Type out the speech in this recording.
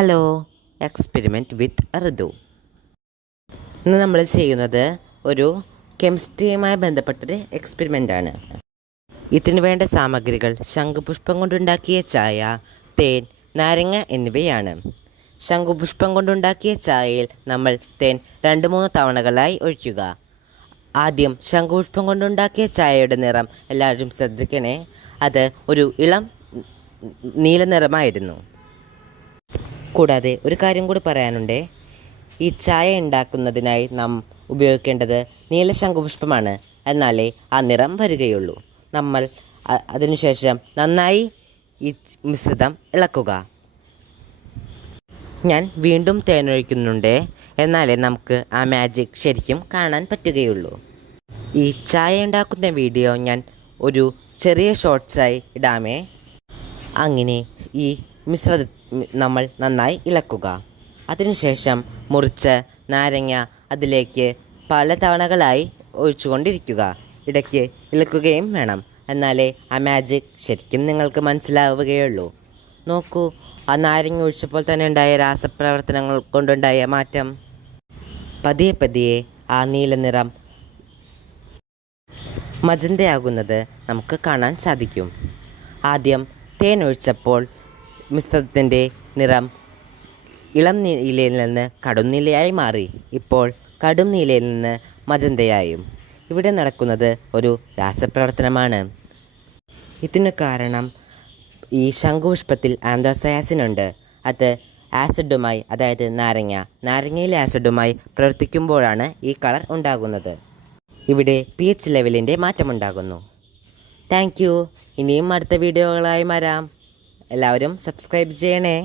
Hello, experiment with ഋതു. ഇന്ന് നമ്മൾ ചെയ്യുന്നത് ഒരു കെമിസ്ട്രിയുമായി ബന്ധപ്പെട്ടൊരു എക്സ്പെരിമെൻ്റാണ്. ഇതിന് വേണ്ട സാമഗ്രികൾ ശംഖുപുഷ്പം കൊണ്ടുണ്ടാക്കിയ ചായ, തേൻ, നാരങ്ങ എന്നിവയാണ്. ശംഖുപുഷ്പം കൊണ്ടുണ്ടാക്കിയ ചായയിൽ നമ്മൾ തേൻ 2-3 തവണകളായി ഒഴിക്കുക. ആദ്യം ശംഖുപുഷ്പം കൊണ്ടുണ്ടാക്കിയ ചായയുടെ നിറം എല്ലാവരും ശ്രദ്ധിക്കണേ. അത് ഒരു ഇളം നീല നിറമായിരുന്നു. കൂടാതെ ഒരു കാര്യം കൂടി പറയാനുണ്ട്. ഈ ചായ ഉണ്ടാക്കുന്നതിനായി നാം ഉപയോഗിക്കേണ്ടത് നീല ശംഖുപുഷ്പമാണ്. എന്നാലേ ആ നിറം വരികയുള്ളൂ. നമ്മൾ അതിനുശേഷം നന്നായി ഈ മിശ്രിതം ഇളക്കുക. ഞാൻ വീണ്ടും തേനൊഴിക്കുന്നുണ്ട്. എന്നാലേ നമുക്ക് ആ മാജിക് ശരിക്കും കാണാൻ പറ്റുകയുള്ളൂ. ഈ ചായ ഉണ്ടാക്കുന്ന വീഡിയോ ഞാൻ ഒരു ചെറിയ ഷോർട്സായി ഇടാമേ. അങ്ങനെ ഈ മിശ്രിതം നമ്മൾ നന്നായി ഇളക്കുക. അതിനുശേഷം മുറിച്ച നാരങ്ങ അതിലേക്ക് പല തവണകളായി ഒഴിച്ചുകൊണ്ടിരിക്കുക. ഇടയ്ക്ക് ഇളക്കുകയും വേണം. എന്നാലേ ആ മാജിക് ശരിക്കും നിങ്ങൾക്ക് മനസ്സിലാവുകയുള്ളൂ. നോക്കൂ, ആ നാരങ്ങ ഒഴിച്ചപ്പോൾ തന്നെ ഉണ്ടായ രാസപ്രവർത്തനങ്ങൾ കൊണ്ടുണ്ടായ മാറ്റം. പതിയെ പതിയെ ആ നീല നിറം മജന്തയാകുന്നത് നമുക്ക് കാണാൻ സാധിക്കും. ആദ്യം തേൻ ഒഴിച്ചപ്പോൾ മിശ്രിതത്തിൻ്റെ നിറം ഇളം നീലയിൽ നിന്ന് കടും നീലയായി മാറി. ഇപ്പോൾ കടും നീലയിൽ നിന്ന് മജന്തയായും. ഇവിടെ നടക്കുന്നത് ഒരു രാസപ്രവർത്തനമാണ്. ഇതിന് കാരണം ഈ ശംഖുപുഷ്പത്തിൽ ആന്തോസയാസിൻ ഉണ്ട്. അത് ആസിഡുമായി, അതായത് നാരങ്ങയിലെ ആസിഡുമായി പ്രവർത്തിക്കുമ്പോഴാണ് ഈ കളർ ഉണ്ടാകുന്നത്. ഇവിടെ pH ലെവലിൻ്റെ മാറ്റമുണ്ടാകുന്നു. Thank you. ഇനിയും അടുത്ത വീഡിയോകളായി വരാം. എല്ലാവരും സബ്സ്ക്രൈബ് ചെയ്യണേ.